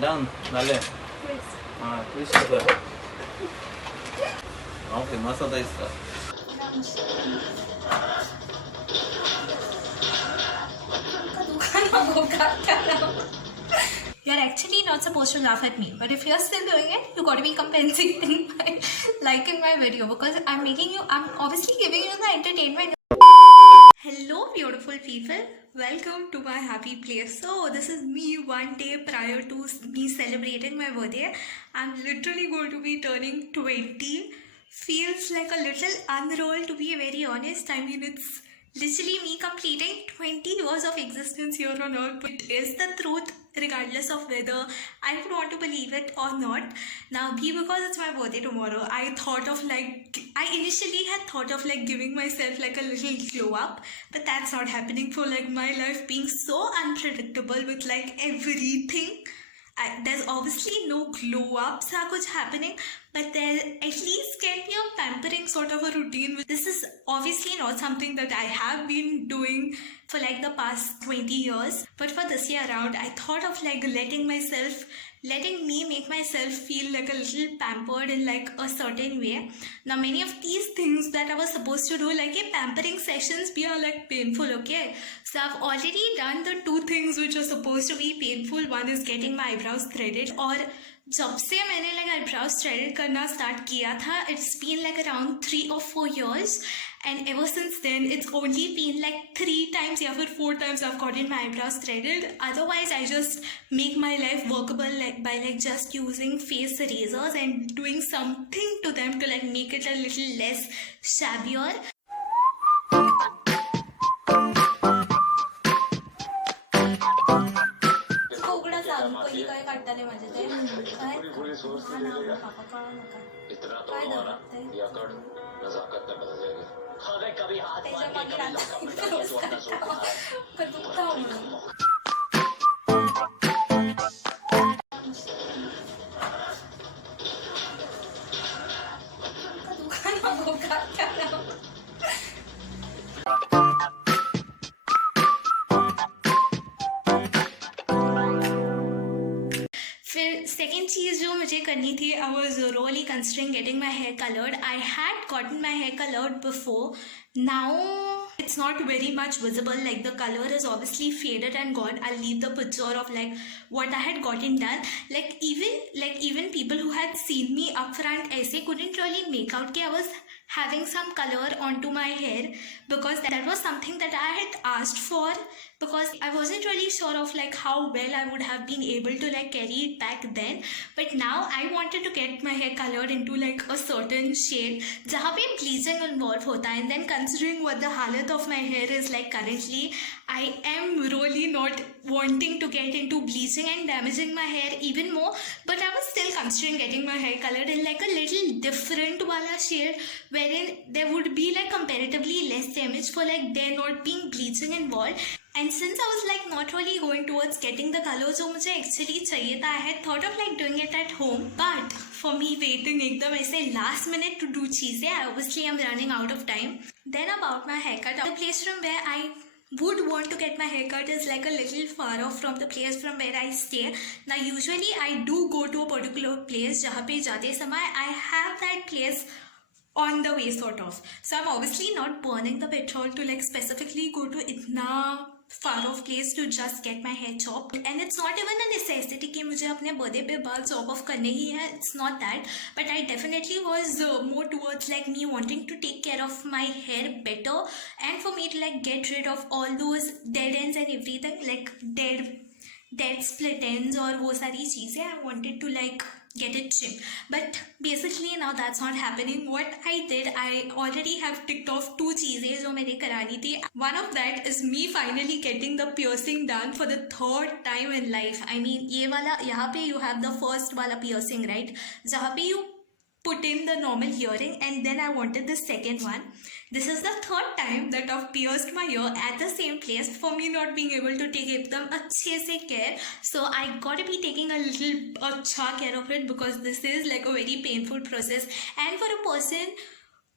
Done. Dale. Twist कर. Okay, मस्त होता इसका. You're actually not supposed to laugh at me, but if you're still doing it, you gotta be compensating by liking my video because I'm obviously giving you the entertainment. Hello, beautiful people. Welcome to my happy place. So, this is me one day prior to me celebrating my birthday. I'm literally going to be turning 20. Feels like a little unroll, to be very honest. I mean, it's literally me completing 20 years of existence here on earth, but it is the truth regardless of whether I would want to believe it or not. Now, because it's my birthday tomorrow, I initially had thought of giving myself like a little glow up, but that's not happening for like my life being so unpredictable with like everything. There's obviously no glow ups or kuch happening, but there at least can be a pampering sort of a routine. This is obviously not something that I have been doing for like the past 20 years, but for this year around, I thought of like letting me make myself feel like a little pampered in like a certain way. Now, many of these things that I was supposed to do, like pampering sessions, be are like painful, okay? So I've already done the two things which are supposed to be painful. One is getting my eyebrows threaded, और जब से मैंने like eyebrows threaded करना start किया था, it's been like around 3 or 4 years, and ever since then it's only been like 3 times or 4 times I've gotten my eyebrows threaded. Otherwise, I just make my life workable like by like just using face razors and doing something to them to like make it a little less shabbier. उघडा सांग पहिली काय काढताना माझे ते काय हा ना पापा कळा नका इतना तो हमारा याकड़ नजाकत में बदल जाएगी अरे कभी हाथ मार के कभी लॉकअप में डाल के तो अपना जोर दिखा पर दुखता हूं दुकान होगा क्या ना सेकेंड चीज़ जो मुझे करनी थी, I was really considering getting my hair colored. I had gotten my hair colored before. Now it's not very much visible, like the color is obviously faded and gone. I'll leave the picture of like what I had gotten done. Like even people who had seen me up front ऐसे couldn't really make out that I was having some color onto my hair, because that was something that I had asked for, because I wasn't really sure of like how well I would have been able to like carry it back then. But now I wanted to get my hair colored into like a certain shade जहाँ पे bleaching involved होता है, and then considering what the halat of my hair is like currently, I am really not wanting to get into bleaching and damaging my hair even more. But I was still considering getting my hair colored in like a little different wala shade, wherein there would be like comparatively less damage for like there not being bleaching involved. And since I was like not really going towards getting the color जो मुझे actually चाहिए था, I had thought of like doing it at home. But for me waiting एकदम ऐसे last minute to do चीज़ें, obviously I'm running out of time. Then about my haircut, the place from where I would want to get my haircut is like a little far off from the place from where I stay. Now usually I do go to a particular place जहाँ पे जाते समय I have that place on the way sort of. So I'm obviously not burning the petrol to like specifically go to itna far off place to just get my hair chopped, and it's not even a necessity कि मुझे अपने birthday पे बाल chop off करने ही है. It's not that, but I definitely was more towards like me wanting to take care of my hair better, and for me to like get rid of all those dead ends and everything, like dead split ends और वो सारी चीज़ें. I wanted to like get it trimmed, but basically now that's not happening. What I did, I already have ticked off 2 चीज़ें जो मैंने करानी थी. One of that is me finally getting the piercing done for the 3rd time in life. I mean ये वाला यहाँ पे you have the first वाला piercing, right, जहाँ पे you put in the normal earring, and then I wanted the second one. This is the 3rd time that I've pierced my ear at the same place for me not being able to take एकदम अच्छे से care. So I got to be taking a little अच्छा care of it, because this is like a very painful process, and for a person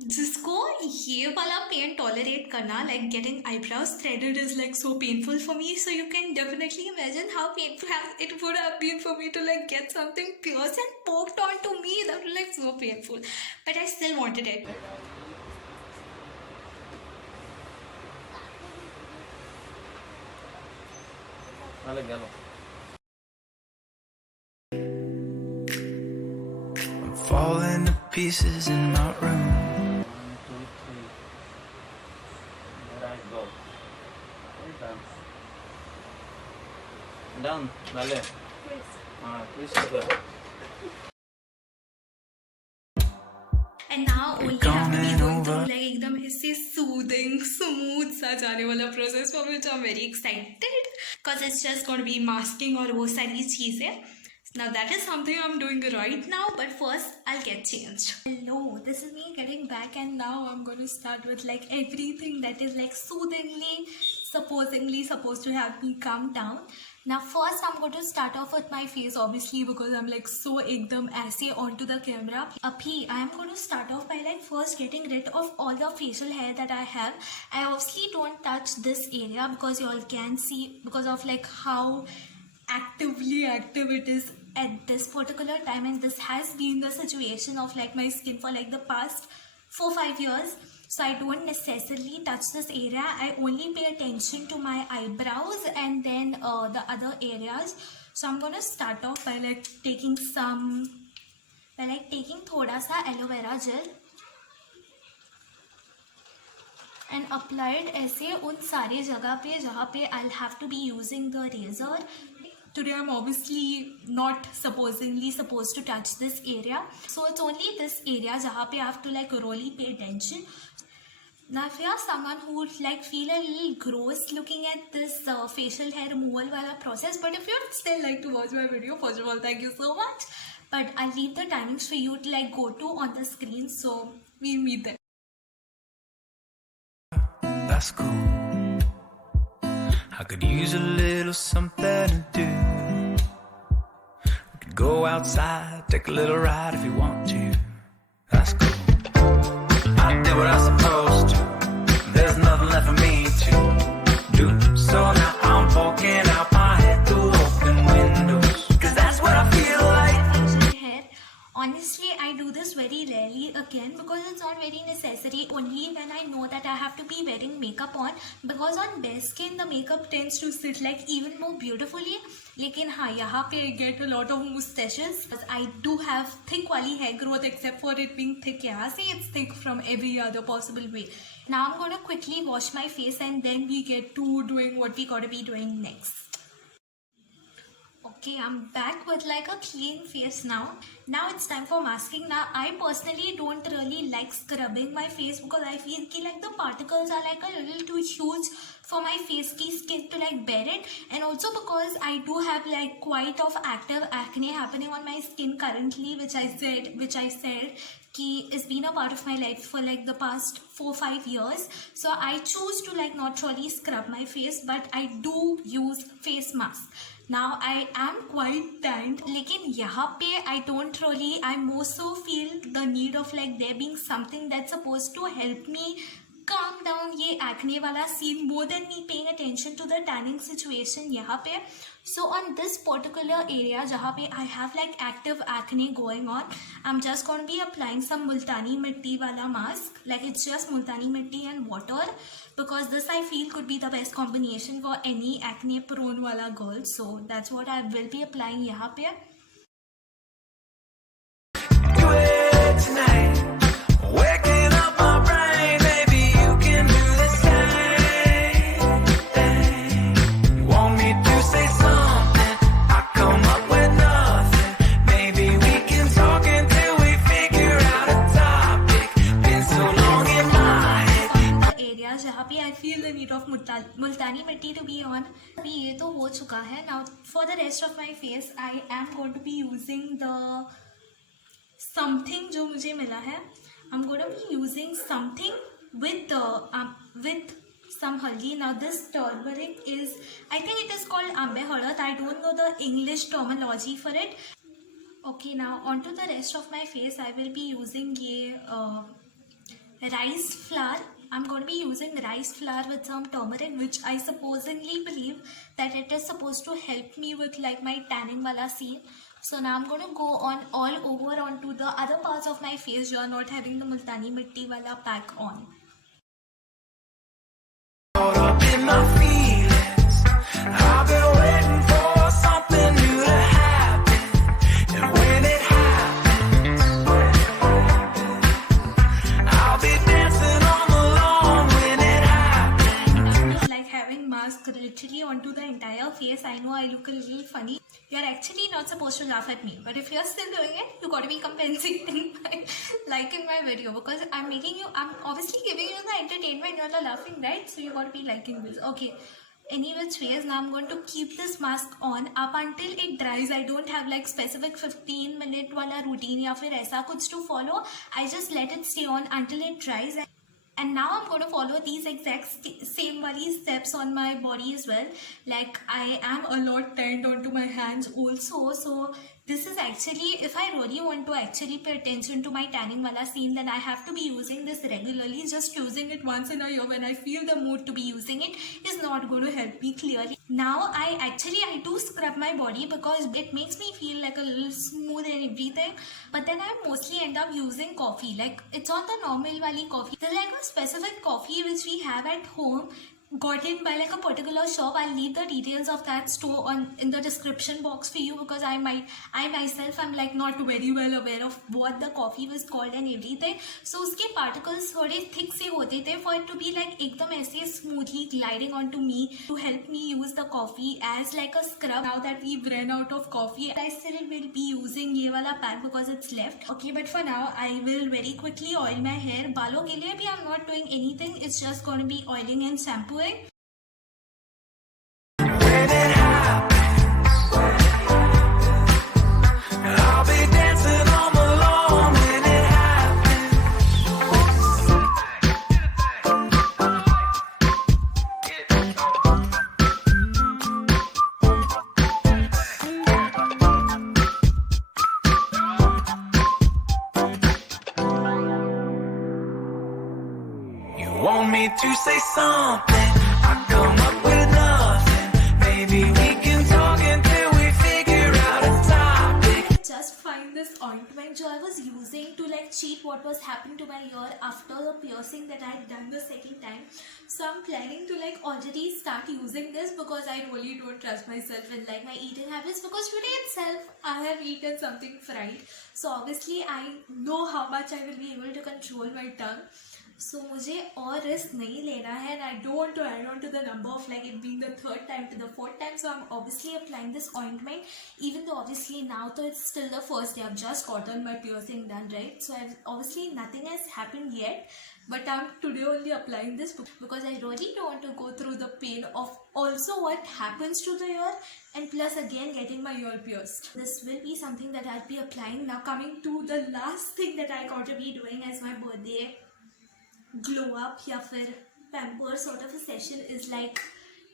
जिसको ये वाला pen tolerate करना, like getting eyebrows threaded is like so painful for me, so you can definitely imagine how painful it would have been for me to like get something pierced and poked onto me. That was like so painful, but I still wanted it. Dale, gelo. I'm falling to pieces in my room. 1, 2, 3. There I go. Okay, done. Done. Dale. Twist the. And now only have to be coming going through over. like एकदम इससे soothing, smooth सा जाने वाला process for which I'm very excited because it's just going to be masking और वो सारी चीज़ें. Now that is something I'm doing right now, but first I'll get changed. Hello, this is me getting back, and now I'm going to start with like everything that is like soothingly, supposedly supposed to have me calm down. Now first I'm going to start off with my face, obviously, because I'm like so ekdam aise onto the camera. Abhi I am going to start off by like first getting rid of all the facial hair that I have. I obviously don't touch this area because you all can see because of like how actively active it is at this particular time, and this has been the situation of like my skin for like the past 4-5 years. So I don't necessarily touch this area. I only pay attention to my eyebrows and then the other areas. So I'm gonna start off by like taking thoda sa aloe vera gel and apply it ऐसे उन सारे जगह पे जहाँ पे I'll have to be using the razor. Today I'm obviously not supposedly supposed to touch this area, so it's only this area जहाँ पे I have to like really pay attention. Now if you are someone who would like feel a little gross looking at this facial hair removal wala process, but if you would still like to watch my video, first of all thank you so much, but I'll leave the timings for you to like go to on the screen, so we'll meet there. That's cool. I could use a little something to do. We could go outside, take a little ride if you want to. That's cool. I did what I was supposed to. There's nothing left for me to do. So now I'm poking out my head through open windows. Cause that's what I feel like. Facial hair. Honestly, I do this very rarely again because it's not very necessary, only when I know that I have to be wearing makeup on, because on bare skin the makeup tends to sit like even more beautifully. लेकिन हाँ यहाँ पे I get a lot of mustaches because I do have thick wali hair growth, except for it being thick यहाँ से it's thick from every other possible way. Now I'm gonna quickly wash my face and then we get to doing what we gotta be doing next. Okay, I'm back with like a clean face now. Now it's time for masking. Now I personally don't really like scrubbing my face because I feel like the particles are like a little too huge for my face ki skin to like bear it, and also because I do have like quite of active acne happening on my skin currently, which I said ki it's been a part of my life for like the past 4-5 years. So I choose to like not really scrub my face, but I do use face mask. Now I am quite tanned, लेकिन यहाँ पे I more so feel the need of like there being something that's supposed to help me calm down ये acne वाला scene more than me paying attention to the tanning situation यहाँ पे. So on this particular area जहाँ पे I have like active acne going on, I'm just going to be applying some multani mitti wala mask. Like it's just multani mitti and water, because this I feel could be the best combination for any acne prone wala girl. So that's what I will be applying यहाँ पे. Do it tonight. Waking up my brain. Maybe you can do the same thing. You want me to say something? I come up with nothing. Maybe we can talk until we figure out a topic. Been so long in my head. Areas जहाँ पे I feel the need of multani mitti to be on. अभी ये तो हो चुका है. Now for the rest of my face I am going to be using the something जो मुझे मिला है. I'm going to be using something with some haldi. Now this turmeric is, I think it is called ambe halad. I don't know the English terminology for it. Okay, now onto the rest of my face I will be using ये rice flour. I'm going to be using rice flour with some turmeric, which I supposedly believe that it is supposed to help me with like my tanning wala scene. So now I'm going to go on all over onto the other parts of my face. You are not having the multani mitti wala pack on. Caught up in my feelings. I've been waiting for something new to happen. And when it happens, I'll be dancing on the lawn when it happens. Like having mask literally onto the entire face. I know I look a little funny. You're actually not supposed to laugh at me, but if you're still doing it, you got to be compensating by liking my video, because I'm obviously giving you the entertainment. You're not laughing, right? So you got to be liking this. Okay. Any which ways, now I'm going to keep this mask on up until it dries. I don't have like specific 15-minute wala routine ya fir aisa kuch to follow. I just let it stay on until it dries. And now I'm going to follow these exact same steps on my body as well. Like I am a lot turned onto my hands also. So this is actually, if I really want to actually pay attention to my tanning wala scene, then I have to be using this regularly. Just using it once in a year when I feel the mood to be using it is not going to help me clearly. Now I do scrub my body because it makes me feel like a little smooth and everything. But then I mostly end up using coffee. Like it's not the normal wali coffee. There's like a specific coffee which we have at home, got in by like a particular shop. I'll leave the details of that store in the description box for you, because I myself am like not very well aware of what the coffee was called and everything. So uske particles thode thick se hote the for it to be like ekdam aise smoothly gliding onto me, to help me use the coffee as like a scrub. Now that we've run out of coffee, I still will be using ye wala pack because it's left. Okay, but for now I will very quickly oil my hair. Balon ke liye bhi I'm not doing anything. It's just going to be oiling and shampooing. When it happens, I'll be dancing on the lawn when it happens. You want me to say something? I come up with nothing. Maybe we can talk until we figure out a topic. Just find this ointment which I was using to like cheat what was happening to my ear after the piercing that I had done the second time. So I'm planning to like already start using this because I really don't trust myself in like my eating habits, because today itself I have eaten something fried. So obviously I know how much I will be able to control my tongue. So मुझे और risk नहीं लेना है, and I don't want to add on to the number of like it being the third time to the fourth time. So I'm obviously applying this ointment, even though obviously now though it's still the first day. I've just gotten my piercing done, right? So obviously nothing has happened yet, but I'm today only applying this because I really don't want to go through the pain of also what happens to the ear and plus again getting my ear pierced. This will be something that I'll be applying. Now coming to the last thing that I got to be doing as my birthday glow up या फिर pamper sort of a session is like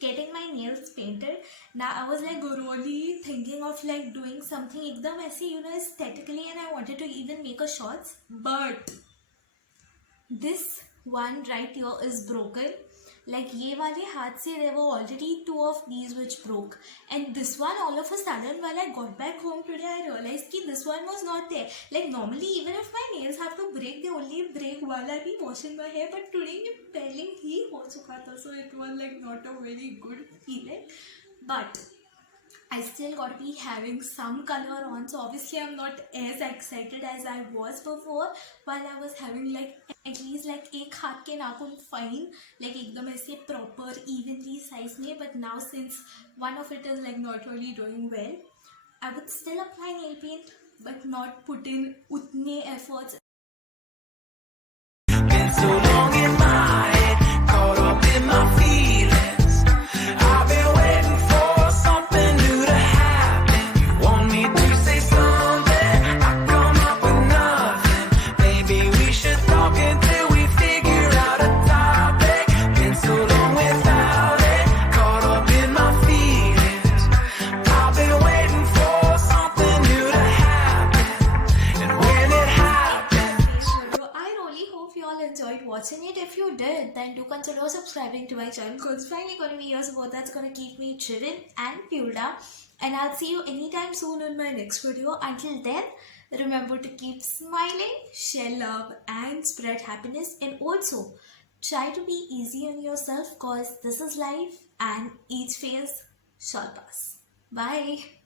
getting my nails painted. Now I was like really thinking of like doing something ekdam aise, you know, aesthetically, and I wanted to even make a shorts, but this one right here is broken. Like ye wale haath se there were already two of these which broke, and this one all of a sudden while I got back home today I realized that this one was not there. Like normally even if my nails have to break, they only break while I be washing my hair, but today ye peeling hi ho chuka tha, so it was like not a very good feeling. But I still got to be having some color on, so obviously I'm not as excited as I was before while I was having like at least like एक हाथ के नाखून fine, like एकदम ऐसे proper evenly size में. But now since one of it is like not really doing well, I would still apply nail paint but not put in utne efforts. Been so long in my head, caught up in my feelings. I've been waiting for something new to happen. You want me to say something? I come up with nothing. Maybe we should talk until we figure out a topic. Been so long without it, caught up in my feelings. I've been waiting for something new to happen. And when it happens, So I really hope you all enjoyed watching it. If you did, then do consider subscribing to my channel because it's finally going to be your support that's going to keep me driven and fueled up. And I'll see you anytime soon in my next video. Until then, remember to keep smiling, share love and spread happiness, and also try to be easy on yourself because this is life and each phase shall pass. Bye.